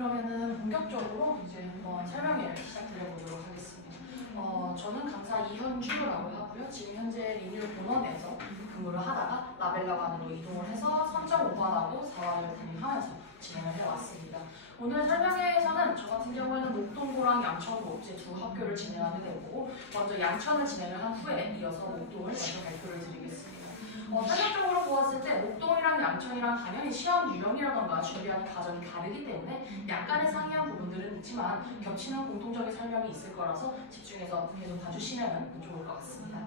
그러면은 본격적으로 이제 한번 설명을 시작드려보도록 하겠습니다. 저는 강사 이현주라고 하고요. 지금 현재 리뉴 본원에서 근무를 하다가 라벨라관으로 이동을 해서 3.5반하고 4반을 담임하면서 진행을 해왔습니다. 오늘 설명회에서는 저 같은 경우에는 목동고랑 양천고 이제 두 학교를 진행하게 되고 먼저 양천을 진행을 한 후에 이어서 목동을 먼저 발표를 드리겠습니다. 설명적으로 보았을 때 목동이랑 양천이랑 당연히 시험 유형이라던가 준비하는 과정이 다르기 때문에 약간의 상이한 부분들은 있지만 겹치는 공통적인 설명이 있을 거라서 집중해서 계속 봐주시면 좋을 것 같습니다.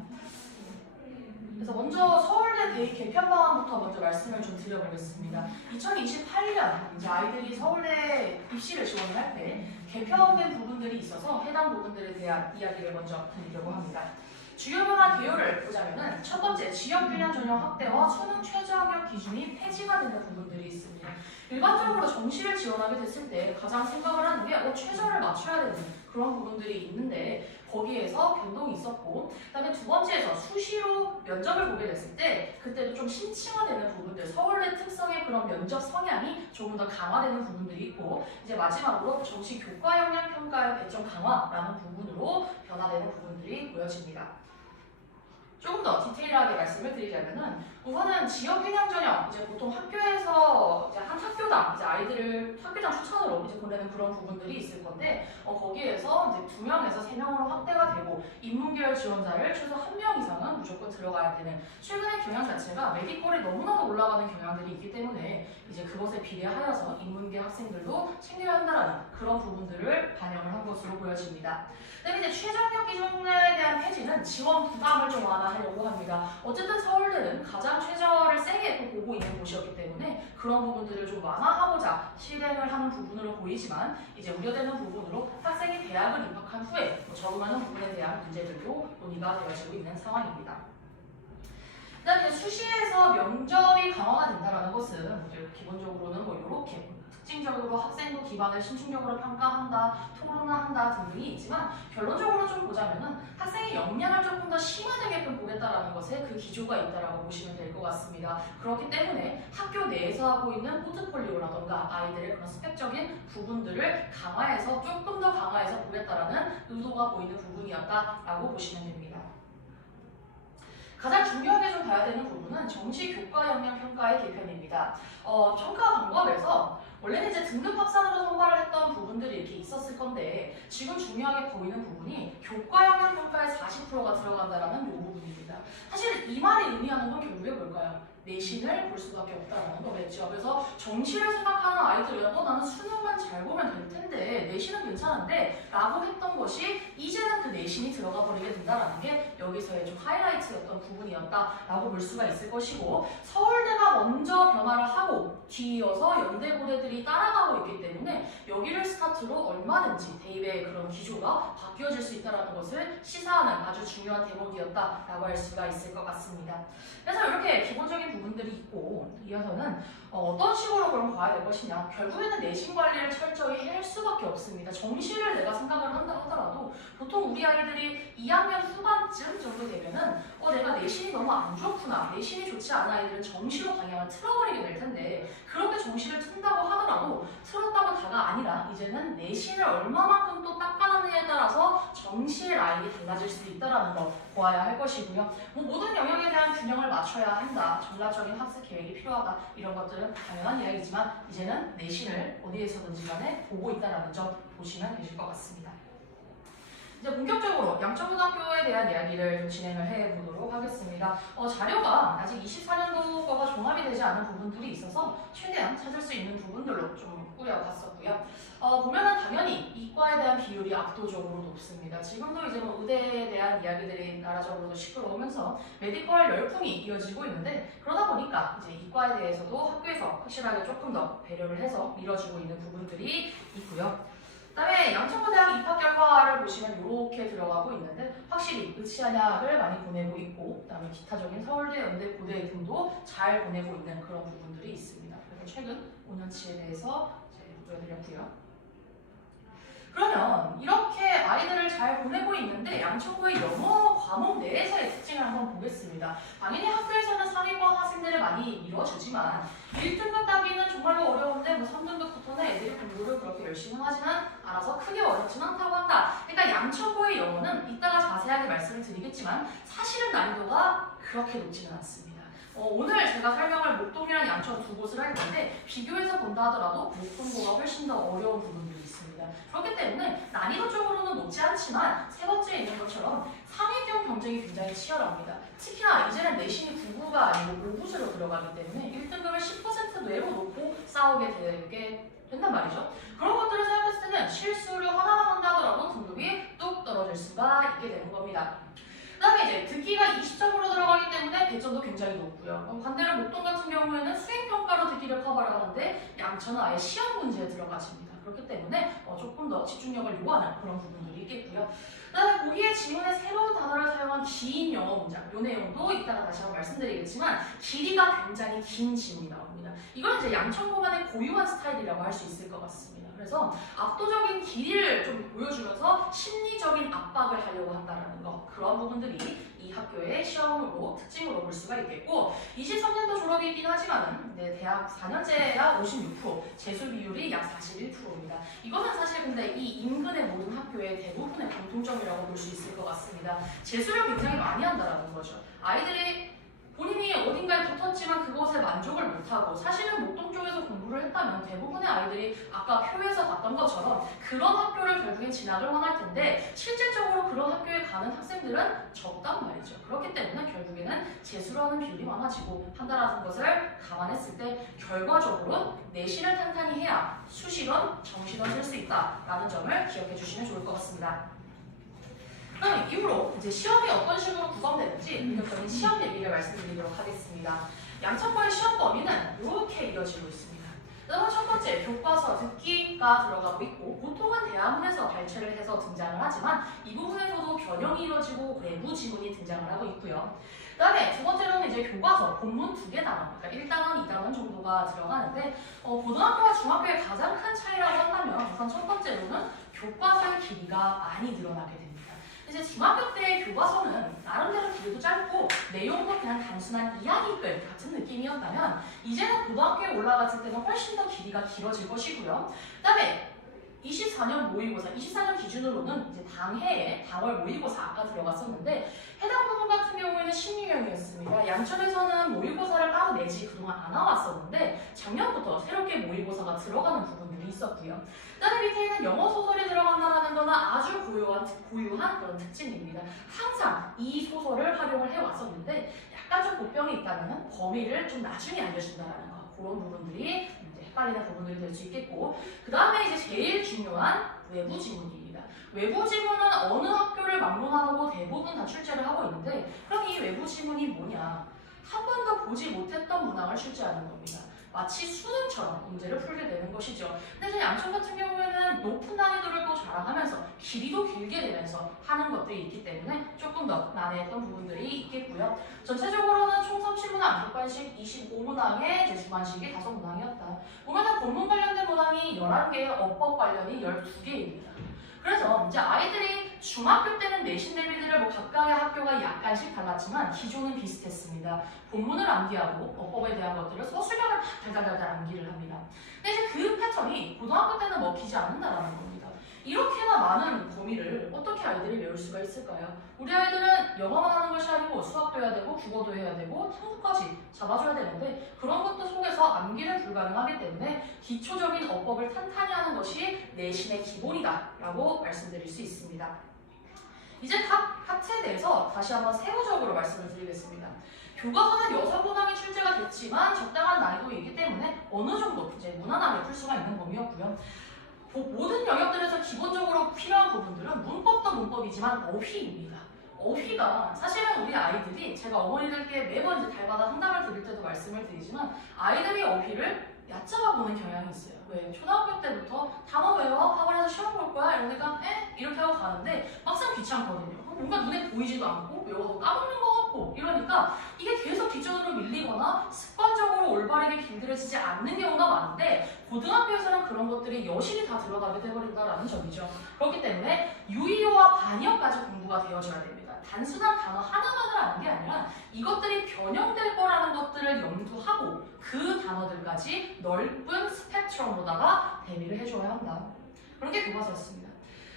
그래서 먼저 서울대 대입 개편 방안부터 먼저 말씀을 좀 드려보겠습니다. 2028년 이제 아이들이 서울대 입시를 지원을 할 때 개편된 부분들이 있어서 해당 부분들에 대한 이야기를 먼저 드리려고 합니다. 주요 변화 개요를 보자면은 첫 번째 지역균형 전형 확대와 수능 최저학력 기준이 폐지가 되는 부분들이 있습니다. 일반적으로 정시를 지원하게 됐을 때 가장 생각을 하는 게 최저를 맞춰야 되는 그런 부분들이 있는데 거기에서 변동이 있었고 그다음에 두 번째에서 수시로 면접을 보게 됐을 때 그때도 좀 심층화되는 부분들 서울대 특성의 그런 면접 성향이 조금 더 강화되는 부분들이 있고 이제 마지막으로 정시 교과 역량 평가의 배점 강화라는 부분으로 변화되는 부분들이 보여집니다. 조금 더 디테일하게 말씀을 드리자면은 우선은 지역균형 전형 이제 보통 학교에서 이제 한 학교당 이제 아이들을 학교장 추천으로 이제 보내는 그런 부분들이 있을 건데 거기에서 이제 2명에서 3명으로 확대가 되고 인문계열 지원자를 최소 1명 이상은 무조건 들어가야 되는 최근의 경향 자체가 메디컬이 너무나도 올라가는 경향들이 있기 때문에 이제 그것에 비례하여서 인문계 학생들도 챙겨야 한다는 그런 부분들을 반영을 한 것으로 보여집니다. 그다음에 이제 최저학력 기준에 대한 폐지는 지원 부담을 좀 완화하려고 합니다. 어쨌든 서울대는 가장 최저를 세게 보고 있는 곳이었기 때문에 그런 부분들을 좀 완화하고자 실행을 하는 부분으로 보이지만 이제 우려되는 부분으로 학생이 대학을 입학한 후에 적응하는 부분에 대한 문제들도 논의가 되어지고 있는 상황입니다. 그다음에 수시에서 면접이 강화가 된다는 것은 이제 기본적으로는 이렇게 특징적으로 학생부 기반을 신중적으로 평가한다, 토론한다 등등이 있지만 결론적으로 좀 보자면은 학생의 역량을 조금 더 심화되게끔 보겠다라는 것에 그 기조가 있다라고 보시면 될 것 같습니다. 그렇기 때문에 학교 내에서 하고 있는 포트폴리오라던가 아이들의 그런 스펙적인 부분들을 강화해서 조금 더 강화해서 보겠다라는 의도가 보이는 부분이었다라고 보시면 됩니다. 가장 중요하게 좀 봐야 되는 부분은 정시 교과 역량 평가의 개편입니다. 평가 방법에서 원래는 이제 등급 합산으로 선발을 했던 부분들이 이렇게 있었을 건데 지금 중요하게 보이는 부분이 교과 역량 평가에 40%가 들어간다라는 이 부분입니다. 사실 이 말이 의미하는 건 결국에 뭘까요? 내신을 볼 수밖에 없다는 거겠죠. 그래서 정시를 생각하는 아이들은 나는 수능만 잘 보면 될 텐데 내신은 괜찮은데 라고 했던 것이 이제는 그 내신이 들어가 버리게 된다는 게 여기서의 좀 하이라이트였던 부분이었다라고 볼 수가 있을 것이고 서울대가 먼저 변화를 하고 뒤이어서 연대고대들이 따라가고 있기 때문에 여기를 스타트로 얼마든지 대입의 그런 기조가 바뀌어질 수 있다는 것을 시사하는 아주 중요한 대목이었다라고 할 수가 있을 것 같습니다. 그래서 이렇게 기본적인 부분들이 있고 이어서는 어떤 식으로 그럼 봐야 될 것이냐 결국에는 내신 관리를 철저히 할 수밖에 없습니다. 정시를 내가 생각을 한다 하더라도 보통 우리 아이들이 2학년 후반쯤 정도 되면은 내가 내신이 너무 안 좋구나 내신이 좋지 않은 아이들은 정시로 방향을 틀어버리게 될 텐데 그렇게 정시를 튼다고 하더라도 틀었다고 다가 아니라 이제는 내신을 얼마만큼 또 닦아놨느냐에 따라서 정시 라인이 달라질 수 있다는 거 보아야 할 것이고요. 모든 영역에 대한 균형을 맞춰야 한다. 전략적인 학습 계획이 필요하다. 이런 것들은 당연한 이야기지만 이제는 내신을 어디에서든지 간에 보고 있다는 점 보시면 되실 것 같습니다. 이제 본격적으로 양천고등학교에 대한 이야기를 좀 진행을 해보도록 하겠습니다. 자료가 아직 24년도 거가 종합이 되지 않은 부분들이 있어서 최대한 찾을 수 있는 부분들로 좀 꾸려봤었고요. 보면은 당연히 이과에 대한 비율이 압도적으로 높습니다. 지금도 이제 의대에 대한 이야기들이 나라적으로도 시끄러우면서 메디컬 열풍이 이어지고 있는데 그러다 보니까 이제 이과에 대해서도 학교에서 확실하게 조금 더 배려를 해서 밀어주고 있는 부분들이 있고요. 그다음에 양천고대학 입학 결과를 보시면 이렇게 들어가고 있는데 확실히 의치한약을 많이 보내고 있고 그다음에 기타적인 서울대, 연대, 고대 등도 잘 보내고 있는 그런 부분들이 있습니다. 그래서 최근 5년치에 대해서 이제 보여드렸고요. 그러면 이렇게 아이들을 잘 보내고 있는데 양천구의 영어 과목 내에서의 특징을 한번 보겠습니다. 당연히 학교에서는 상위권 학생들을 많이 밀어주지만 1등급 따기는 정말로 어려운데 3등급부터는 애들이 공부를 공부를 그렇게 열심히 하지는 않아서 크게 어렵지는 않다고 한다. 그러니까 양천고의 영어는 이따가 자세하게 말씀을 드리겠지만 사실은 난이도가 그렇게 높지는 않습니다. 오늘 제가 설명할 목동이랑 양천 두 곳을 할 건데 비교해서 본다 하더라도 목동고가 훨씬 더 어려운 부분들이 있습니다. 그렇기 때문에 난이도적으로는 높지 않지만 세 번째에 있는 것처럼 상위권 경쟁이 굉장히 치열합니다. 특히나 이제는 내신이 9구가 아니고 5구제로 들어가기 때문에 1등급을 10% 내로 놓고 싸우게 되게 된단 말이죠. 그런 것들을 생각했을 때는 실수를 하나만 한다 하더라도 등급이 뚝 떨어질 수가 있게 되는 겁니다. 그 다음에 이제 듣기가 20점으로 들어가기 때문에 배점도 굉장히 높고요. 반대로 목동 같은 경우에는 수행평가로 듣기를 커버를 하는데 양천은 아예 시험 문제에 들어가집니다. 그렇기 때문에 조금 더 집중력을 요하는 그런 부분들이 있겠고요. 그 다음에 보기의 지문에 새로운 단어를 사용한 긴 영어 문장, 이 내용도 이따가 다시 한번 말씀드리겠지만 길이가 굉장히 긴 지문이 나옵니다. 이건 이제 양천고만의 고유한 스타일이라고 할 수 있을 것 같습니다. 그래서 압도적인 길이를 좀 보여주면서 심리적인 압박을 하려고 한다는 거, 그런 부분들이 이 학교의 시험으로 특징으로 볼 수가 있겠고 23년도 졸업이긴 하지만은 대학 4년제가 56%, 재수 비율이 약 41%입니다. 이거는 사실 근데 이 인근의 모든 학교의 대부분의 공통점이라고 볼 수 있을 것 같습니다. 재수를 굉장히 많이 한다는 거죠. 아이들이 본인이 어딘가에 붙었지만 그것에 만족을 못하고 사실은 목동 쪽에서 공부를 했다면 대부분의 아이들이 아까 표에서 봤던 것처럼 그런 학교를 결국엔 진학을 원할 텐데 실질적으로 그런 학교에 가는 학생들은 적단 말이죠. 그렇기 때문에 결국에는 재수라는 비율이 많아지고 한다는 것을 감안했을 때 결과적으로 내신을 탄탄히 해야 수시론, 정시론 쓸 수 있다라는 점을 기억해 주시면 좋을 것 같습니다. 그럼 이후로 이제 시험이 어떤 식으로 구성되는지 본격적인 시험 얘기를 말씀드리도록 하겠습니다. 양천고의 시험 범위는 이렇게 이어지고 있습니다. 첫 번째, 교과서 듣기가 들어가고 있고 보통은 대화문에서 발췌를 해서 등장을 하지만 이 부분에서도 변형이 이루어지고 외부 지문이 등장을 하고 있고요. 그 다음에 두 번째로는 이제 교과서, 본문 2개 단원, 그러니까 1단원, 2단원 정도가 들어가는데 고등학교와 중학교의 가장 큰 차이라고 한다면 우선 첫 번째로는 교과서의 길이가 많이 늘어나게 됩니다. 이제 중학교 때의 교과서는 나름대로 길이도 짧고 내용도 그냥 단순한 이야기글 같은 느낌이었다면 이제는 고등학교에 올라갔을 때는 훨씬 더 길이가 길어질 것이고요. 그 다음에 24년 모의고사, 24년 기준으로는 이제 당해에 당월 모의고사가 들어갔었는데 해당 부분 같은 경우에는 16형이었습니다. 양천에서는 모의고사를 따로 내지 그동안 안 나왔었는데 작년부터 새롭게 모의고사가 들어가는 부분들이 있었고요. 그다음에 밑에는 영어 소설이 들어간다는 거는 아주 고유한 그런 특징입니다. 항상 이 소설을 활용을 해왔었는데 약간 좀 보병이 있다면 범위를 좀 나중에 알려준다는 거, 그런 부분들이 헷갈리는 부분들이 될 수 있겠고 그 다음에 이제 제일 중요한 외부 지문입니다. 외부 지문은 어느 학교를 막론하고 대부분 다 출제를 하고 있는데 그럼 이 외부 지문이 뭐냐? 한 번도 보지 못했던 문항을 출제하는 겁니다. 마치 수능처럼 문제를 풀게 되는 것이죠. 근데 이제 양천 같은 경우에는 높은 난이도를 또 자랑하면서 길이도 길게 되면서 하는 것들이 있기 때문에 조금 더 난해했던 부분들이 있겠고요. 전체적으로는 총 30문항, 객관식 25문항에 주관식이 5문항이었다. 보면은 본문 관련된 문항이 11개, 어법 관련이 12개입니다. 그래서 이제 아이들이 중학교 때는 내신 대비들을 뭐 각각의 학교가 약간씩 달랐지만 기조는 비슷했습니다. 본문을 암기하고 어법에 대한 것들을 서술형을 달달달달 암기를 합니다. 근데 이제 그 패턴이 고등학교 때는 먹히지 않는다라는 겁니다. 이렇게나 많은 범위를 어떻게 아이들이 외울 수가 있을까요? 우리 아이들은 영어만 하는 것이 아니고 수학도 해야 되고 국어도 해야 되고 탐구까지 잡아줘야 되는데 그런 것도 속에서 암기는 불가능하기 때문에 기초적인 어법을 탄탄히 하는 것이 내신의 기본이다 라고 말씀드릴 수 있습니다. 이제 각 파트에 대해서 다시 한번 세부적으로 말씀을 드리겠습니다. 교과서는 6문항이 출제가 됐지만 적당한 난이도이기 때문에 어느 정도 이제 무난하게 풀 수가 있는 범위였고요. 모든 영역들에서 기본적으로 필요한 부분들은 문법도 문법이지만 어휘입니다. 어휘가 사실은 우리 아이들이 제가 어머니들께 매번 이제 달마다 상담을 드릴 때도 말씀을 드리지만 아이들이 어휘를 얕잡아 보는 경향이 있어요. 왜? 초등학교 때부터 단어 외워? 학원에서 시험 볼 거야? 이러니까 이렇게 하고 가는데 막상 귀찮거든요. 뭔가 눈에 보이지도 않고 외워서 까먹는 것 같고 이러니까 이게 계속 뒷전으로 밀리거나 습관적으로 올바르게 길들여지지 않는 경우가 많은데 고등학교에서는 그런 것들이 여실히 다 들어가게 돼버린다는 점이죠. 그렇기 때문에 유의어와 반의어까지 공부가 되어져야 됩니다. 단순한 단어 하나만을 아는 게 아니라 이것들이 변형될 거라는 것들을 염두하고 그 단어들까지 넓은 스펙트럼으로다가 대비를 해줘야 한다. 그런 게 교과서였습니다.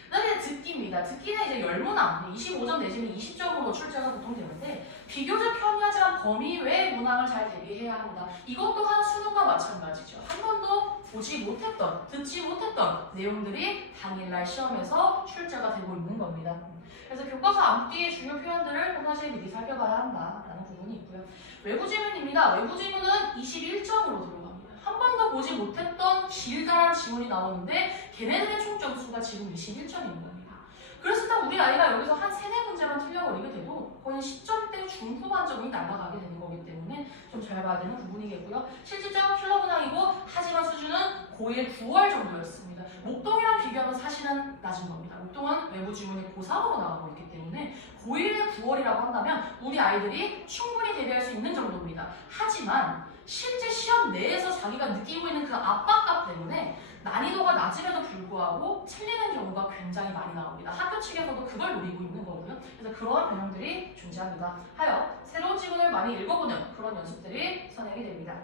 그다음에 듣기입니다. 듣기는 이제 열문항 25점 내지는 20점으로 출제가 보통 되는데 비교적 편리하지만 범위 외의 문항을 잘 대비해야 합니다. 이것 또한 수능과 마찬가지죠. 한 번도 보지 못했던, 듣지 못했던 내용들이 당일날 시험에서 출제가 되고 있는 겁니다. 그래서 교과서 앞뒤의 중요 표현들을 평상시에 미리 살펴봐야 한다라는 부분이 있고요. 외부 지문입니다. 외부 지문은 21점으로 들어갑니다. 한 번도 보지 못했던 길다란 지문이 나오는데 걔네들의 총 점수가 지금 21점인 겁니다. 그래서 딱 우리 아이가 여기서 한 3-4문제만 틀려버리게 돼도 거의 10점대 중후반점이 날아가게 되는 거기 때문에 좀 잘 봐야 되는 부분이겠고요. 실질적 필러 문항이고 하지만 수준은 고1 9월 정도였습니다. 목동이랑 비교하면 사실은 낮은 겁니다. 목동은 외부 지문이 고3으로 나가고 있기 때문에 고1의 9월이라고 한다면 우리 아이들이 충분히 대비할 수 있는 정도입니다. 하지만 실제 시험 내에서 자기가 느끼고 있는 그 압박감 때문에 난이도가 낮음에도 불구하고 틀리는 경우가 굉장히 많이 나옵니다. 학교 측에서도 그걸 노리고 있는 거고요. 그래서 그러한 변형들이 존재합니다. 하여 새로운 지문을 많이 읽어보는 그런 연습들이 선행이 됩니다.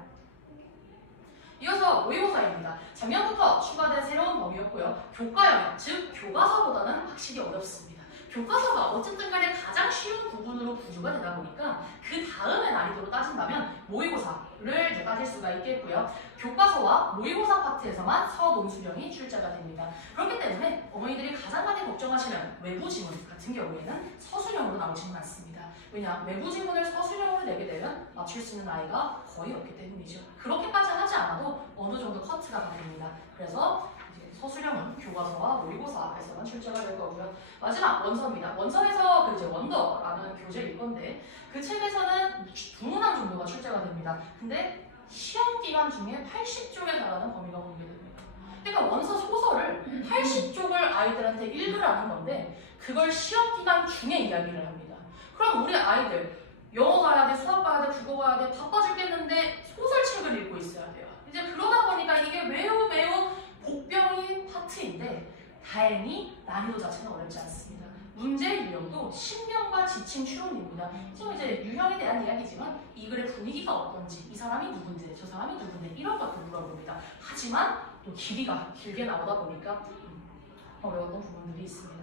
이어서 모의고사입니다. 작년부터 추가된 새로운 범위였고요. 교과 영역, 즉 교과서보다는 확실히 어렵습니다. 교과서가 어쨌든 간에 가장 쉬운 부분으로 분류가 되다 보니까 그 다음의 난이도로 따진다면 모의고사를 이제 따질 수가 있겠고요. 교과서와 모의고사 파트에서만 서논수령이 출제가 됩니다. 그렇기 때문에 어머니들이 가장 많이 걱정하시는 외부 지문 같은 경우에는 서술형으로 나오지는 않습니다. 왜냐? 외부 지문을 서술형으로 내게 되면 맞출 수 있는 아이가 거의 없기 때문이죠. 그렇게까지 하지 않아도 어느 정도 커트가 됩니다. 그래서 서술형은 교과서와 모의고사에서만 출제가 될 거고요. 마지막 원서입니다. 원서에서 그 이제 원더라는 교재일 건데 그 책에서는 2문항 정도가 출제가 됩니다. 근데 시험 기간 중에 80쪽에 달하는 범위가 공개됩니다. 그러니까 원서 소설을 80쪽을 아이들한테 읽으라는 건데 그걸 시험 기간 중에 이야기를 합니다. 그럼 우리 아이들 영어 가야 돼, 수학 가야 돼, 국어 가야 돼, 바빠 죽겠는데 소설책을 읽고 있어야 돼요. 이제 그러다 보니까 이게 매우 복병인 파트인데 다행히 난이도 자체는 어렵지 않습니다. 문제 유형도 신명과 지침 추론입니다. 지금 이제 유형에 대한 이야기지만 이 글의 분위기가 어떤지, 이 사람이 누군데, 저 사람이 누군데 이런 것들 물어봅니다. 하지만 또 길이가 길게 나오다 보니까 어려웠던 부분들이 있습니다.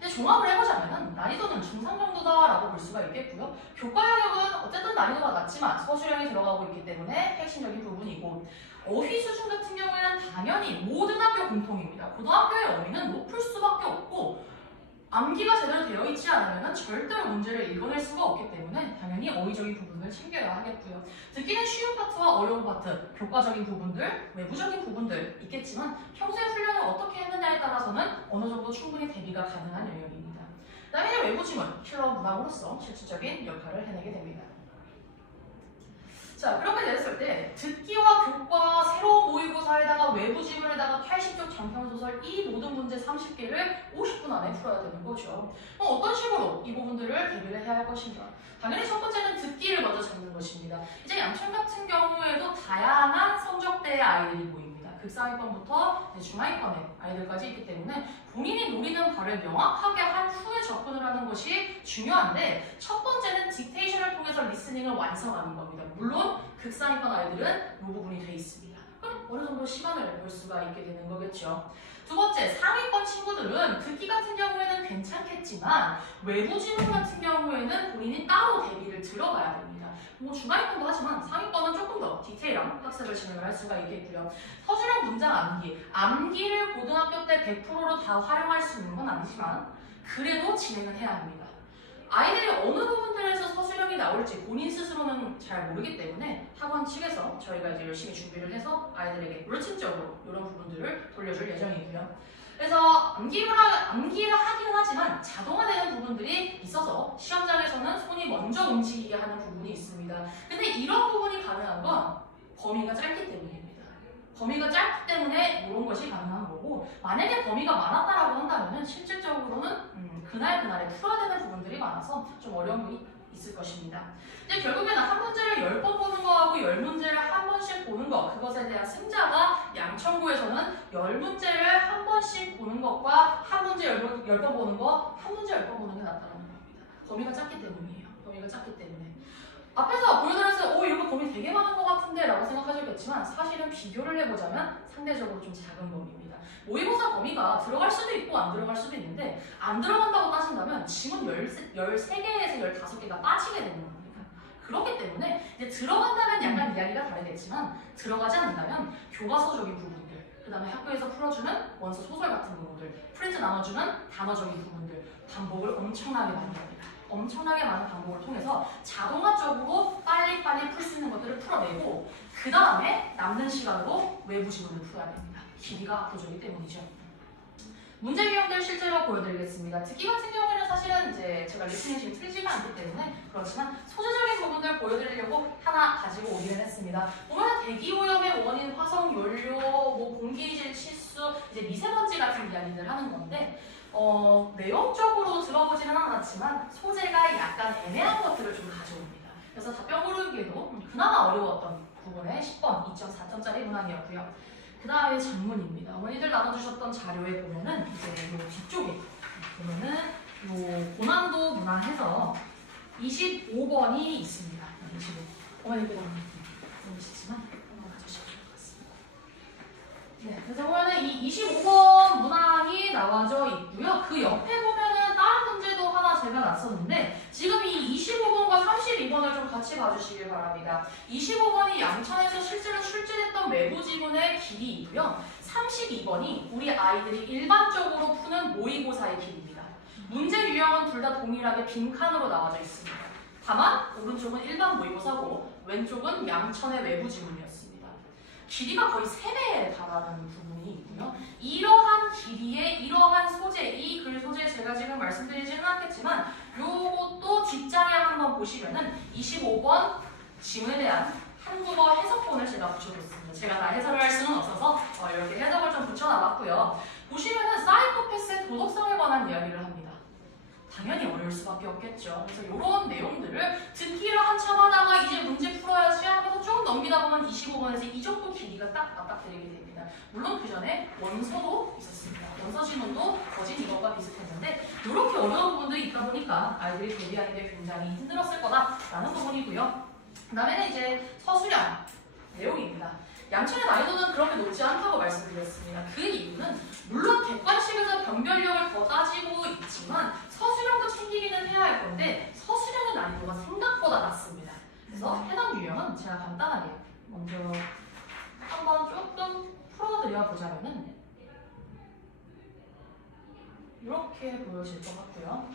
근데 종합을 해보자면 난이도는 중상 정도다라고 볼 수가 있겠고요. 교과 영역은 어쨌든 난이도가 낮지만 서술형이 들어가고 있기 때문에 핵심적인 부분이고 어휘 수준 같은 경우에는 당연히 모든 학교 공통입니다. 고등학교의 어휘는 높을 수밖에 없고 암기가 제대로 되어 있지 않으면 절대로 문제를 읽어낼 수가 없기 때문에 당연히 어휘적인 부분을 챙겨야 하겠고요. 듣기는 쉬운 파트와 어려운 파트, 교과적인 부분들, 외부적인 부분들 있겠지만 평소에 훈련을 어떻게 했느냐에 따라서는 어느 정도 충분히 대비가 가능한 영역입니다. 그다음에 외부 지문, 킬러 문항으로서 실질적인 역할을 해내게 됩니다. 자, 그렇게 됐을 때 듣기와 교과, 새로운 모의고사에다가 외부 지문에다가 80쪽 장편소설 이 모든 문제 30개를 50분 안에 풀어야 되는 거죠. 어떤 식으로 이 부분들을 대비를 해야 할 것인가? 당연히 첫 번째는 듣기를 먼저 잡는 것입니다. 이제 양천 같은 경우에도 다양한 성적대의 아이들이 보입니다. 극상위권부터 중하위권의 아이들까지 있기 때문에 본인이 노리는 바를 명확하게 한 후에 접근을 하는 것이 중요한데 첫 번째는 딕테이션을 통해서 리스닝을 완성하는 겁니다. 물론 극상위권 아이들은 이 부분이 돼 있습니다. 그럼 어느 정도 시간을 볼 수가 있게 되는 거겠죠. 두 번째, 상위권 친구들은 듣기 같은 경우에는 괜찮겠지만 외부 지문 같은 경우에는 본인이 따로 대비를 들어가야 됩니다. 뭐 중하위권도 하지만 상위권은 조금 더 디테일한 학습을 진행을 할 수가 있겠고요. 서술형 문장 암기를 고등학교 때 100%로 다 활용할 수 있는 건 아니지만 그래도 진행을 해야 합니다. 아이들이 어느 부분들에서 서술형이 나올지 본인 스스로는 잘 모르기 때문에 학원 측에서 저희가 이제 열심히 준비를 해서 아이들에게 루틴적으로 이런 부분들을 돌려줄 예정이고요. 그래서 암기를 하기는 하지만 자동화되는 부분들이 있어서 시험장에서는 손이 먼저 움직이게 하는 부분이 있습니다. 근데 이런 부분이 가능한 건 범위가 짧기 때문입니다. 범위가 짧기 때문에 이런 것이 가능한 거고 만약에 범위가 많았다라고 한다면 실질적으로는 그날에 풀어야 되는 부분들이 많아서 좀 어려운 부분이 있을 것입니다. 근데 결국에는 한 문제를 10번 보는 거하고 10문제를 한 번씩 보는 거, 그것에 대한 승자가 양천구에서는 10문제를 한 번씩 보는 것과 한 문제 10번 보는 거, 한 문제 10번 보는 게 낫다는 겁니다. 범위가 작기 때문이에요. 범위가 작기 때문에. 앞에서 보여드렸을 때 이거 범위 되게 많은 것 같은데 라고 생각하셨겠지만 사실은 비교를 해보자면 상대적으로 좀 작은 범위입니다. 모의고사 범위가 들어갈 수도 있고 안 들어갈 수도 있는데 안 들어간다고 따진다면 지문 13개에서 15개가 빠지게 되는 겁니다. 그렇기 때문에 이제 들어간다면 약간 이야기가 다르겠지만 들어가지 않는다면 교과서적인 부분들, 그 다음에 학교에서 풀어주는 원서 소설 같은 부분들, 프린트 나눠주는 단어적인 부분들 반복을 엄청나게 많이 합니다. 엄청나게 많은 반복을 통해서 자동화적으로 빨리빨리 풀 수 있는 것들을 풀어내고 그 다음에 남는 시간으로 외부 지문을 풀어야 됩니다. 길이가 압도적이기 때문이죠. 문제 유형들 실제로 보여드리겠습니다. 듣기 같은 경우에는 사실은 이제 제가 리스닝 지금 틀리지가 않기 때문에 그렇지만 소재적인 부분들 보여드리려고 하나 가지고 오기는 했습니다. 보면 대기 오염의 원인, 화성 연료, 뭐 공기질 치수, 이제 미세먼지 같은 이야기들 하는 건데 내용적으로 들어보지는 않았지만 소재가 약간 애매한 것들을 좀 가져옵니다. 그래서 답변 고르기에도 그나마 어려웠던 부분에 10번, 2.4점짜리 문항이었고요. 그 다음에 장문입니다. 어머니들 나눠주셨던 자료에 보면은 이제 요 뒤쪽에 보면은 요 고난도 문항해서 25번이 있습니다. 25. 어머니들 보시지만 한번 가져주시면 될 것 같습니다. 네, 그래서 보면은 이 25번 문항이 나와져 있고요. 그 옆에 보면은 다른 문제도 하나 제가 놨었는데 지금 이 25번과 32번을 좀 같이 봐주시길 바랍니다. 25번이 양천에서 실제로 출제됐던 외부 지문의 길이이고요. 32번이 우리 아이들이 일반적으로 푸는 모의고사의 길이입니다. 문제 유형은 둘 다 동일하게 빈칸으로 나와져 있습니다. 다만 오른쪽은 일반 모의고사고 왼쪽은 양천의 외부 지문이었습니다. 길이가 거의 3배에 달하는 부분이 있고요. 이러한 길이의 이러한 소재, 이 글 소재 제가 지금 말씀드리지는 않겠지만 요것도 뒷장에 한번 보시면은 25번 지문에 대한 한국어 해석본을 제가 붙여줬습니다. 제가 다 해설을 할 수는 없어서 이렇게 해석을 좀 붙여놔봤고요. 보시면은 사이코패스의 도덕성에 관한 이야기를 합니다. 당연히 어려울 수밖에 없겠죠. 그래서 이런 내용들을 듣기를 한참 하다가 이제 문제 풀어야지 하면서 쭉 넘기다 보면 25번에서 이 정도 길이가 딱 맞닥뜨리게 됩니다. 물론 그 전에 원서도 있었습니다. 원서 지문도 거진 이것과 비슷했는데 이렇게 어려운 부분들이 있다 보니까 아이들이 대비하는 게 굉장히 힘들었을 거다라는 부분이고요. 그 다음에는 이제 서술형 내용입니다. 양천의 난이도는 그렇게 높지 않다고 말씀드렸습니다. 그 이유는 물론 객관식에서 변별력을 더 따지고 있지만 서술형도 챙기기는 해야 할 건데 서술형의 난이도가 생각보다 낮습니다. 그래서 해당 유형은 제가 간단하게 먼저 한번 조금 풀어드려 보자면은 이렇게 보여질 것 같고요.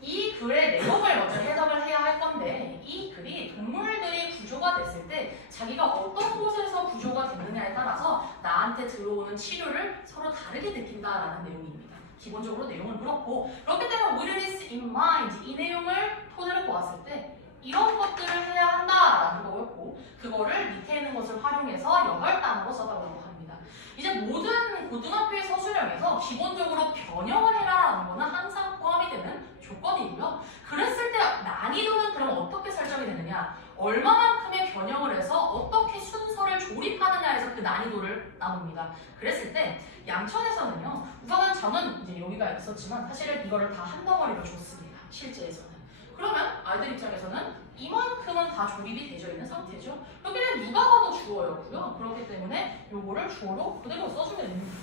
이 글의 내용을 먼저 해석을 해야 할 건데 이 글이 동물들이 구조가 됐을 때 자기가 어떤 곳에서 구조가 됐느냐에 따라서 나한테 들어오는 치료를 서로 다르게 느낀다라는 내용입니다. 기본적으로 내용을 물었고 그렇기 때문에 What is in mind? 이 내용을 토대로 보았을 때 이런 것들을 해야 한다라는 거였고 그거를 밑에 있는 것을 활용해서 여벌단어로 써달라고 합니다. 이제 모든 고등학교의 서술형에서 기본적으로 변형을 해라라는 거는 항상 포함이 되는 조건이고요. 그랬을 때 난이도는 그럼 어떻게 설정이 되느냐? 얼마만큼의 변형을 해서 어떻게 순서를 조립하느냐에서 그 난이도를 나눕니다. 그랬을 때 양천에서는요. 우선은 저는 이제 여기가 있었지만 사실은 이거를 다 한 덩어리로 줬습니다. 실제에서는. 그러면 아이들 입장에서는 이만큼은 다 조립이 되어 있는 상태죠. 여기는 누가 봐도 주어였고요. 그렇기 때문에 요거를 주어로 그대로 써주면 됩니다.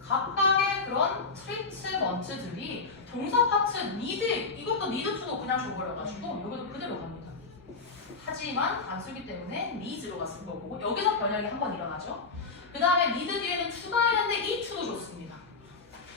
각각의 그런 트리트먼트들이 동사 파트 need, 이것도 need to도 그냥 줘버려가지고 여기도 그대로 갑니다. 하지만 단수기 때문에 needs로 갔을 거고 여기서 변형이 한번 일어나죠. 그 다음에 need 뒤에는 to가 있는데 이 to도 좋습니다.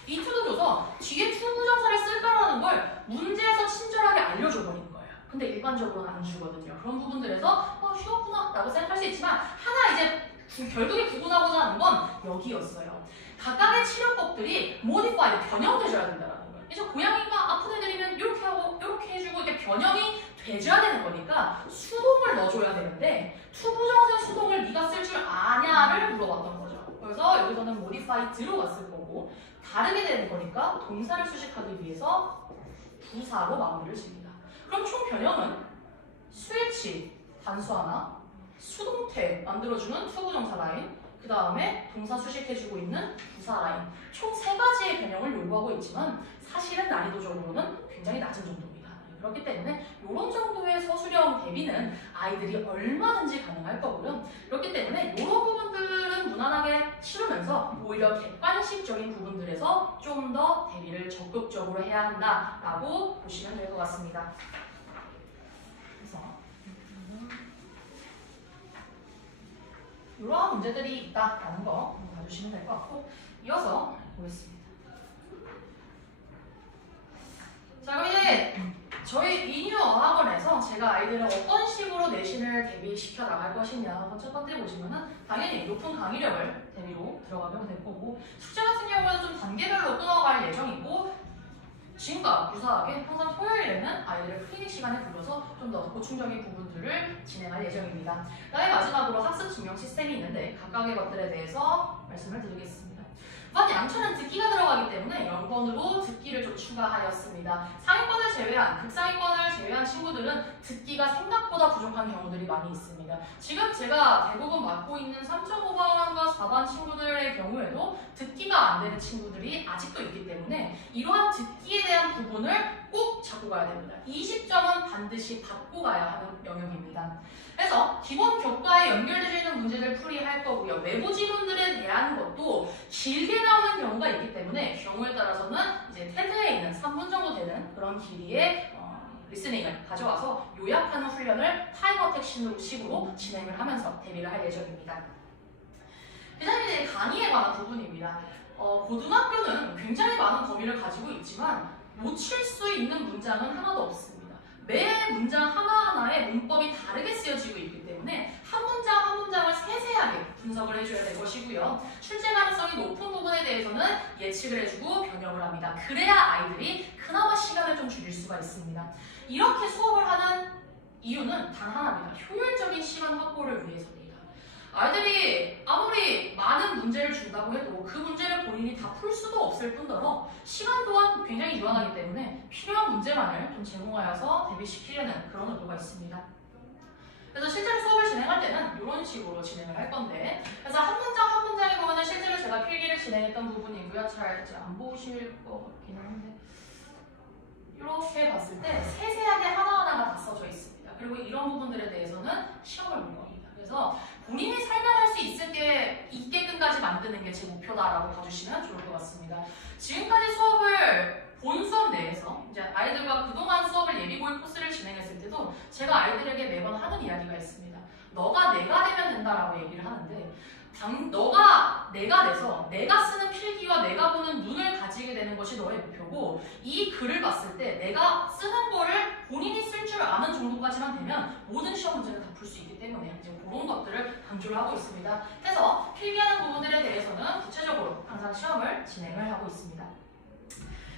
이 to도 줘서 뒤에 to 부정사를 쓸까라는 걸 문제에서 친절하게 알려줘버린 거예요. 근데 일반적으로는 안 주거든요. 그런 부분들에서 쉬웠구나 라고 생각할 수 있지만 하나 이제 결국에 구분하고자 하는 건 여기였어요. 각각의 치료법들이 modify, 변형돼줘야 된다는 거예요. 이제 고양이가 아픈 애들이면 이렇게 하고 이렇게 해주고 이렇게 변형이 돼줘야 되는 거니까 수동을 넣어줘야 되는데 투부정사 수동을 네가 쓸 줄 아냐를 물어봤던 거죠. 그래서 여기서 또는 modified로 왔을 거고 다르게 되는 거니까 동사를 수식하기 위해서 부사로 마무리를 짓니다. 그럼 총 변형은 스위치 단수 하나, 수동태 만들어주는 투부정사 라인, 그 다음에 동사 수식해주고 있는 부사 라인, 총 3가지의 변형을 요구하고 있지만 사실은 난이도적으로는 굉장히 낮은 정도입니다. 그렇기 때문에 이런 정도의 서술형 대비는 아이들이 얼마든지 가능할 거고요. 그렇기 때문에 이런 부분들은 무난하게 치르면서 오히려 객관식적인 부분들에서 좀 더 대비를 적극적으로 해야 한다라고 보시면 될 것 같습니다. 그래서 이러한 문제들이 있다라는 거 봐주시면 될 것 같고 이어서 보겠습니다. 자, 그럼 이제 저희 리뉴 어학원에서 제가 아이들을 어떤 식으로 내신을 대비시켜 나갈 것이냐 첫 번째 보시면은 당연히 높은 강의력을 대비로 들어가면 될 거고 숙제 같은 경우는 좀 단계별로 끊어갈 예정이고 지금과 유사하게 항상 토요일에는 아이들을 클리닉 시간에 불러서 좀 더 보충적인 부분들을 진행할 예정입니다. 그다음에 마지막으로 학습 증명 시스템이 있는데 각각의 것들에 대해서 말씀을 드리겠습니다. 우선 양처는 듣기가 들어가기 때문에 0번으로 듣기를 좀 추가하였습니다. 상위권을 제외한, 극상위권을 제외한 친구들은 듣기가 생각보다 부족한 경우들이 많이 있습니다. 지금 제가 대부분 맡고 있는 3.5반과 4반 친구들의 경우에도 듣기가 안 되는 친구들이 아직도 있기 때문에 이러한 듣기에 대한 부분을 꼭 잡고 가야 됩니다. 20점은 반드시 받고 가야 하는 영역입니다. 그래서 기본 교과에 연결되어 있는 문제를 풀이할 거고요. 외부 지문들에 대한 것도 길게 나오는 경우가 있기 때문에 경우에 따라서는 이제 테드에 있는 3분 정도 되는 그런 길이의 리스닝을 가져와서 요약하는 훈련을 타임어택 식으로 진행을 하면서 대비를 할 예정입니다. 그 다음에 이제 강의에 관한 부분입니다. 고등학교는 굉장히 많은 범위를 가지고 있지만 놓칠 수 있는 문장은 하나도 없습니다. 매 문장 하나하나에 문법이 다르게 쓰여지고 있기 때문에 한 문장 한 문장을 세세하게 분석을 해줘야 될 것이고요. 출제 가능성이 높은 부분에 대해서는 예측을 해주고 변형을 합니다. 그래야 아이들이 그나마 시간을 좀 줄일 수가 있습니다. 이렇게 수업을 하는 이유는 단 하나입니다. 효율적인 시간 확보를 위해서입니다. 아이들이 아무리 많은 문제를 준다고 해도 그 문제를 본인이 다 풀 수도 없을 뿐더러 시간 또한 굉장히 유한하기 때문에 필요한 문제만을 좀 제공하여서 대비시키려는 그런 의도가 있습니다. 그래서 실제로 수업을 진행할 때는 이런 식으로 진행을 할 건데 그래서 한 문장 한 문장에 보면 실제로 제가 필기를 진행했던 부분이고요. 잘 이제 안 보실 것 같긴 한데 이렇게 봤을 때 세세하게 하나하나가 다 써져 있습니다. 그리고 이런 부분들에 대해서는 시험을 볼 겁니다. 그래서 본인이 설명할 수 있게끔까지 만드는 게 제 목표다라고 봐주시면 좋을 것 같습니다. 지금까지 수업을 본 수업 내에서 이제 아이들과 그동안 수업을 예비고일 코스를 진행했을 때도 제가 아이들에게 매번 하는 이야기가 있습니다. 너가 내가 되면 된다라고 얘기를 하는데 너가 내가 돼서 내가 쓰는 필기와 내가 보는 눈을 가지게 되는 것이 너의 목표고 이 글을 봤을 때 내가 쓰는 거를 본인이 쓸 줄 아는 정도까지만 되면 모든 시험 문제를 다 풀 수 있기 때문에 이제 그런 것들을 강조를 하고 있습니다. 그래서 필기하는 부분들에 대해서는 구체적으로 항상 시험을 진행을 하고 있습니다.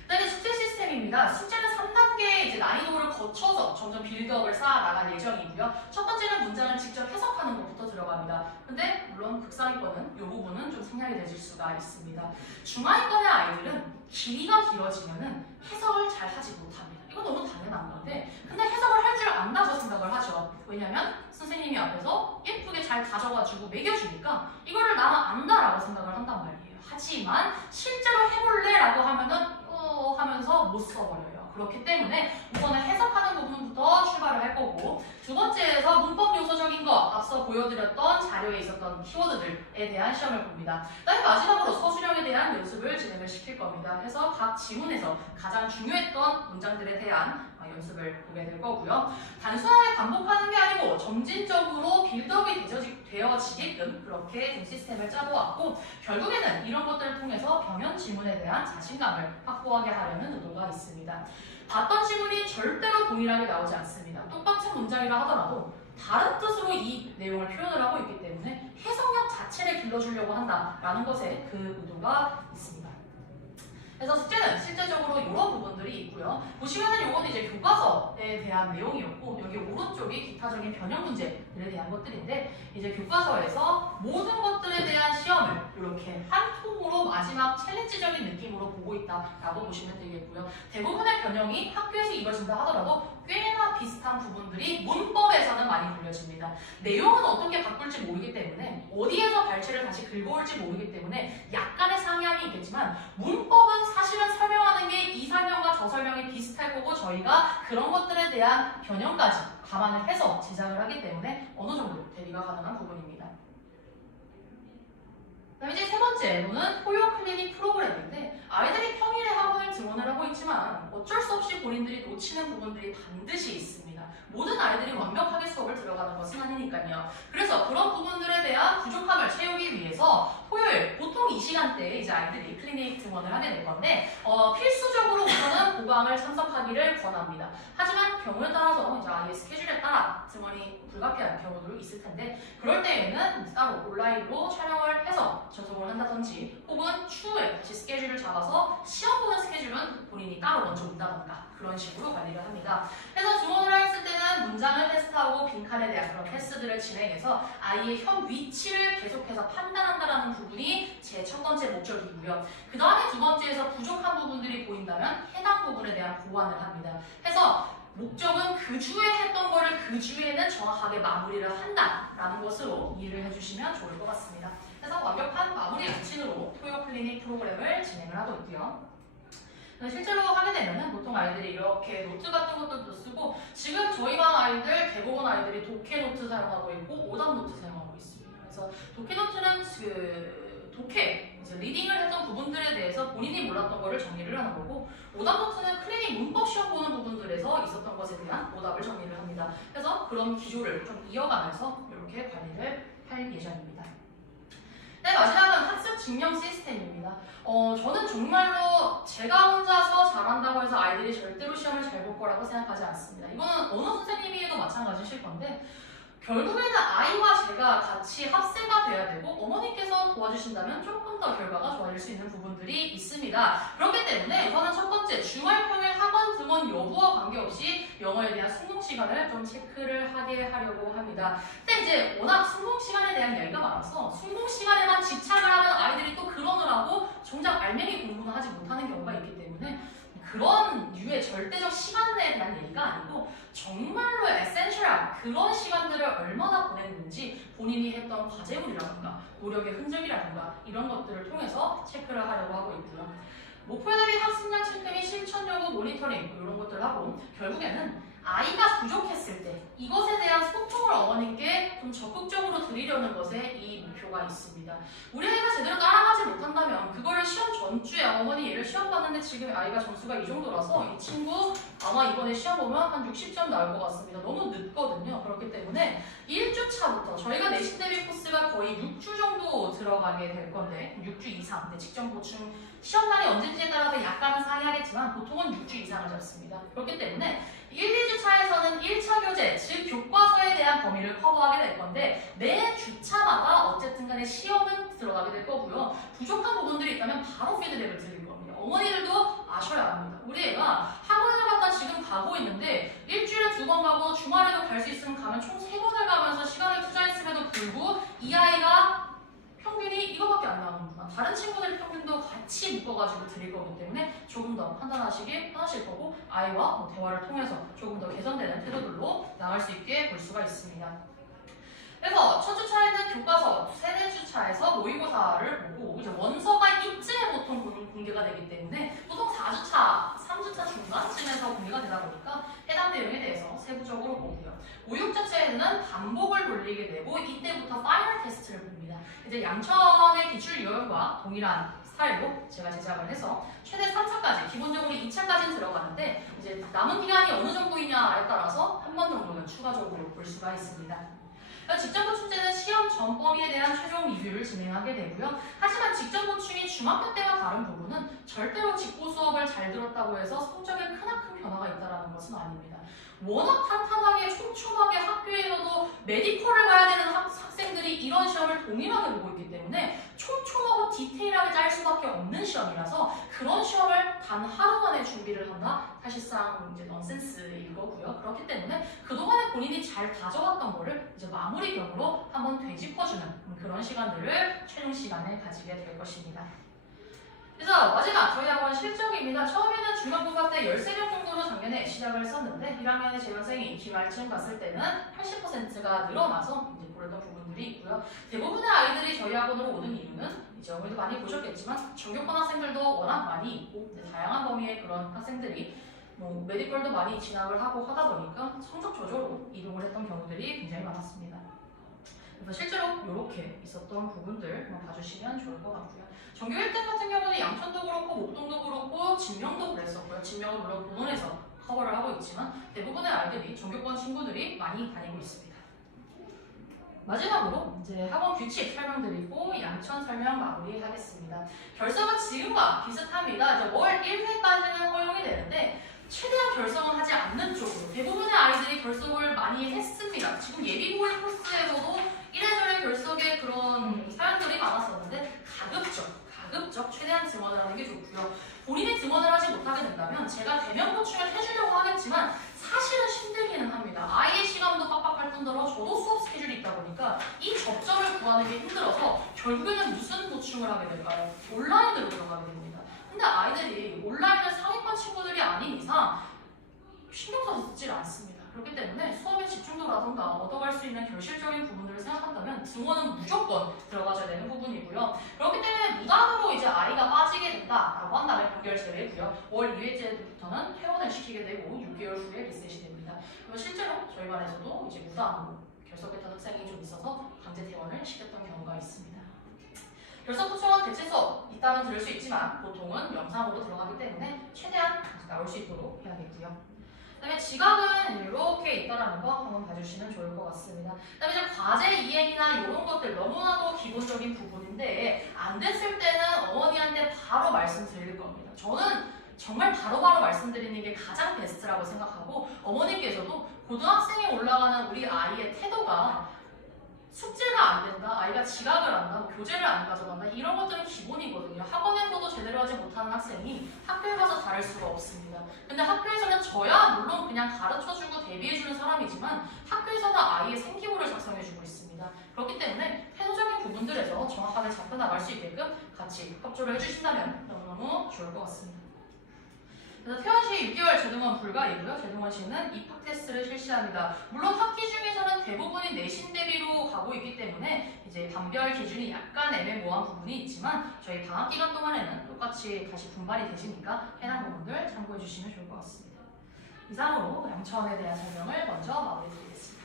그다음에 숙제 시스템입니다. 숙제는 3단계의 이제 난이도를 거쳐서 점점 빌드업을 쌓아 나갈 예정이고요. 첫 번째는 문장을 직접 해석하는 것부터 들어갑니다. 근데 물론 극상위권은 이 부분은 좀 생략이 되실 수가 있습니다. 중하위권의 아이들은 길이가 길어지면은 해석을 잘 하지 못합니다. 이건 너무 당연한 건데 근데 해석을 할 줄 안다고 생각을 하죠. 왜냐면 선생님이 앞에서 예쁘게 잘 다져가지고 매겨주니까 이거를 나는 안다라고 생각을 한단 말이에요. 하지만 실제로 해볼래? 라고 하면은 하면서 못 써버려요. 그렇기 때문에 우선은 해석하는 부분부터 출발을 할 거고 두 번째에서 문법 요소적인 거 앞서 보여드렸던 자료에 있었던 키워드들에 대한 시험을 봅니다. 그다음에 마지막으로 서술형에 대한 연습을 진행을 시킬 겁니다. 그래서 각 지문에서 가장 중요했던 문장들에 대한 연습을 보게 될 거고요. 단순하게 반복하는 게 아니고 점진적으로 빌드업이 되어지게끔 그렇게 좀 시스템을 짜보았고 결국에는 이런 것들을 통해서 병현 지문에 대한 자신감을 확보하게 하려는 의도가 있습니다. 봤던 지문이 절대로 동일하게 나오지 않습니다. 똑같은 문장이라 하더라도 다른 뜻으로 이 내용을 표현을 하고 있기 때문에 해석력 자체를 길러주려고 한다라는 것에 그 의도가 있습니다. 그래서 숙제는 실제적으로 이런 부분들이 있고요. 보시면은 이건 이제 교과서에 대한 내용이었고 여기 오른쪽이 기타적인 변형 문제들에 대한 것들인데 이제 교과서에서 모든 것들에 대한 시험을 이렇게 한 통으로 마지막 챌린지적인 느낌으로 보고 있다라고 보시면 되겠고요. 대부분의 변형이 학교에서 이루어진다 하더라도 꽤나 비슷한 부분들이 문법에서는 많이 불려집니다. 내용은 어떻게 바꿀지 모르기 때문에 어디에서 발췌를 다시 긁어올지 모르기 때문에 약간의 상향이 있겠지만 문법은 사실은 설명하는 게 이 설명과 저 설명이 비슷할 거고 저희가 그런 것들에 대한 변형까지 감안을 해서 제작을 하기 때문에 어느 정도 대비가 가능한 부분입니다. 그다음에 이제 세 번째로는 토요 클리닉 프로그램인데 아이들이 평일에 학원을 등원을 하고 있지만 어쩔 수 없이 본인들이 놓치는 부분들이 반드시 있습니다. 모든 아이들이 완벽하게 수업을 들어가는 것은 아니니까요. 그래서 그런 부분들에 대한 부족함을 채우기 위해서 토요일 보통 이 시간대에 이제 아이들이 클리닉 등원을 하게 될 건데 필수적으로 우선은 보강을 참석하기를 권합니다. 하지만 경우에 따라서 이제 아이의 스케줄에 따라 등원이 불가피한 경우도 있을 텐데 그럴 때에는 따로 온라인으로 촬영을 해서 접속을 한다든지 혹은 추후에 다시 스케줄을 잡아서 시험 보는 스케줄은 본인이 따로 먼저 온다던가 그런 식으로 관리를 합니다. 그래서 등원을 했을 때는 문장을 테스트하고 빈칸에 대한 그런 테스트들을 진행해서 아이의 현 위치를 계속해서 판단한다는 부분이 제 첫 번째 목적이고요. 그 다음에 두 번째에서 부족한 부분들이 보인다면 해당 부분에 대한 보완을 합니다. 해서 목적은 그 주에 했던 거를 그 주에는 정확하게 마무리를 한다라는 것으로 이해를 해주시면 좋을 것 같습니다. 그래서 완벽한 마무리 루틴으로 토요 클리닉 프로그램을 진행을 하고 있고요. 실제로 하게 되면은 보통 아이들이 이렇게 노트 같은 것들도 쓰고 지금 저희 반 아이들 대부분 아이들이 독해 노트 사용하고 있고 오답 노트 사용하고 있습니다. 그래서 독해 노트는 독해, 이제 리딩을 했던 부분들에 대해서 본인이 몰랐던 거를 정리를 하는 거고 오답 노트는 클리닉 문법 시험 보는 부분들에서 있었던 것에 대한 오답을 정리를 합니다. 그래서 그런 기조를 좀 이어가면서 이렇게 관리를 할 예정입니다. 네, 마지막은 학습 증명 시스템입니다. 저는 정말로 제가 혼자서 잘한다고 해서 아이들이 절대로 시험을 잘 볼 거라고 생각하지 않습니다. 이거는 어느 선생님이도 마찬가지실 건데 결국에는 아이와 제가 같이 합세가 돼야 되고 어머니께서 도와주신다면 조금 더 결과가 좋아질 수 있는 부분들이 있습니다. 그렇기 때문에 우선은 첫 번째 주말 평일 학원 등원 여부와 관계없이 영어에 대한 순공 시간을 좀 체크를 하게 하려고 합니다. 근데 이제 워낙 순공 시간에 대한 이야기가 많아서 순공 시간에만 집착을 하는 아이들이 또 그러느라고 정작 알맹이 공부는 하지 못하는 경우가 있기 때문에 그런 류의 절대적 시간에 대한 얘기가 아니고 정말로 에센셜한 그런 시간들을 얼마나 보냈는지 본인이 했던 과제물이라든가 노력의 흔적이라든가 이런 것들을 통해서 체크를 하려고 하고 있고요. 목표 대비 학습량 체크 및 실천 여부 모니터링 이런 것들을 하고 결국에는 아이가 부족했을 때 이것에 대한 소통을 어머니께 좀 적극적으로 드리려는 것에 이 목표가 있습니다. 우리 아이가 제대로 따라가지 못한다면 그거를 시험 전주에 어머니 얘를 시험 봤는데 지금 아이가 점수가 이 정도라서 이 친구 아마 이번에 시험 보면 한 60점 나올 것 같습니다. 너무 늦거든요. 그렇기 때문에 1주차부터 저희가 내신 대비 코스가 거의 6주 정도 들어가게 될 건데 6주 이상 직전 보충 시험날이 언제인지에 따라서 약간은 상이하겠지만 보통은 6주 이상을 잡습니다. 그렇기 때문에 1, 2주차에서는 1차 교재, 즉 교과서에 대한 범위를 커버하게 될 건데 매 주차마다 어쨌든 간에 시험은 들어가게 될 거고요. 부족한 부분들이 있다면 바로 피드백을 드릴 겁니다. 어머니들도 아셔야 합니다. 우리 애가 학원을 갔다 지금 가고 있는데 일주일에 2번 가고 주말에도 갈 수 있으면 가면 총 3번을 가면서 시간을 투자했음에도 불구하고 이 아이가 평균이 이거밖에 안 나오는구나. 다른 친구들 평균도 같이 묶어가지고 드릴 거기 때문에 조금 더 판단하시길 편하실 거고 아이와 대화를 통해서 조금 더 개선되는 태도들로 나갈 수 있게 볼 수가 있습니다. 그래서 첫 주차에는 교과서, 세네 주차에서 모의고사를 보고 이제 원서가 이쯤에 보통 공개가 되기 때문에 보통 4주차, 3주차 중간쯤에서 공개가 되다 보니까 해당 내용에 대해서 세부적으로 보고요. 5, 6자체에는 반복을 돌리게 되고 이때부터 파이널 테스트를 봅니다. 이제 양천의 기출 유형과 동일한 스타일로 제가 제작을 해서 최대 3차까지 기본적으로 2차까지는 들어가는데 이제 남은 기간이 어느 정도이냐에 따라서 한 번 정도는 추가적으로 볼 수가 있습니다. 직전 보충제는 시험 전 범위에 대한 최종 리뷰를 진행하게 되고요. 하지만 직전 보충이 중학교 때와 다른 부분은 절대로 직보 수업을 잘 들었다고 해서 성적에 크나큰 변화가 있다는 것은 아닙니다. 워낙 탄탄하게 촘촘하게 학교에서도 메디컬을 가야 되는 학생들이 이런 시험을 동일하게 보고 있기 때문에 촘촘하고 디테일하게 짤 수밖에 없는 시험이라서 그런 시험을 단 하루 만에 준비를 한다? 사실상 이제 넌센스일 거고요. 그렇기 때문에 그동안에 본인이 잘 다져왔던 거를 이제 마무리격으로 한번 되짚어주는 그런 시간들을 최종 시간에 가지게 될 것입니다. 그래서 마지막 저희 학원 실적입니다. 처음에는 중간고사 때 13명 정도로 작년에 시작을 했었는데 1학년의 재원생이 기말쯤 갔을 때는 80%가 늘어나서 이제 그랬던 부분들이 있고요. 대부분의 아이들이 저희 학원으로 오는 이유는 이제 오늘도 많이 보셨겠지만 전교권 학생들도 워낙 많이 있고 다양한 범위의 그런 학생들이 뭐 메디컬도 많이 진학을 하고 하다 보니까 성적 저조로 이동을 했던 경우들이 굉장히 많았습니다. 그래서 실제로 이렇게 있었던 부분들 한번 봐주시면 좋을 것 같고요. 전교 1등 같은 경우는 양천도 그렇고 목동도 그렇고 진명도 그랬었고요. 진명은 물론 본원에서 커버를 하고 있지만 대부분의 아이들이 전교권 친구들이 많이 다니고 있습니다. 마지막으로 이제 학원 규칙 설명드리고 양천 설명 마무리하겠습니다. 결석은 지금과 비슷합니다. 이제 월 1회까지는 허용이 되는데 최대한 결석은 하지 않는 쪽으로 대부분의 아이들이 결석을 많이 했습니다. 지금 예비고일 코스에서도 이래저래 결석의 그런 사연들이 많았었는데 가급적 최대한 증언을 하는 게 좋고요. 본인이 증언을 하지 못하게 된다면 제가 대면 보충을 해주려고 하겠지만 사실은 힘들기는 합니다. 아이의 시간도 빡빡할 뿐더러 저도 수업 스케줄이 있다 보니까 이 접점을 구하는 게 힘들어서 결국에는 무슨 보충을 하게 될까요? 온라인으로 들어가게 됩니다. 근데 아이들이 온라인을 상위권 친구들이 아닌 이상 신경 써서 듣질 않습니다. 그렇기 때문에 수업에 집중도라던가 얻어갈 수 있는 결실적인 부분들을 생각한다면 증언은 무조건 들어가줘야 되는 부분이고요. 그렇기 때문에 무단으로 이제 아이가 빠지게 된다라고 한다면 판결 제외고요. 월 2회째부터는 퇴원을 시키게 되고 6개월 후에 리셋이 됩니다. 그리고 실제로 저희 반에서도 이제 무단으로 결석했던 학생이 좀 있어서 강제 퇴원을 시켰던 경우가 있습니다. 결석 구청은 대체 수업 있다면 들을 수 있지만 보통은 영상으로 들어가기 때문에 최대한 나올 수 있도록 해야겠고요. 그다음에 지각은 이렇게 있다라는 거 한번 봐주시면 좋을 것 같습니다. 그다음에 이제 과제 이행이나 이런 것들 너무나도 기본적인 부분인데 안 됐을 때는 어머니한테 바로 말씀드릴 겁니다. 저는 정말 바로바로 말씀드리는 게 가장 베스트라고 생각하고 어머니께서도 고등학생에 올라가는 우리 아이의 태도가 숙제가 안 된다, 아이가 지각을 한다, 교재를 안 가져간다 이런 것들은 기본이거든요. 학원에서도 제대로 하지 못하는 학생이 학교에 가서 다를 수가 없습니다. 근데 학교에서는 저야 물론 그냥 가르쳐주고 대비해주는 사람이지만 학교에서는 아이의 생기부를 작성해주고 있습니다. 그렇기 때문에 태도적인 부분들에서 정확하게 잡혀나갈 수 있게끔 같이 협조를 해주신다면 너무너무 좋을 것 같습니다. 그래서 퇴원 시 6개월 제동원 불가이고요. 제동원 시는 입학 테스트를 실시합니다. 물론 학기 중에서는 대부분이 내신 대비로 가고 있기 때문에 이제 반별 기준이 약간 애매모호한 부분이 있지만 저희 방학 기간 동안에는 똑같이 다시 분발이 되시니까 해당 부분들 참고해 주시면 좋을 것 같습니다. 이상으로 양천에 대한 설명을 먼저 마무리드리겠습니다.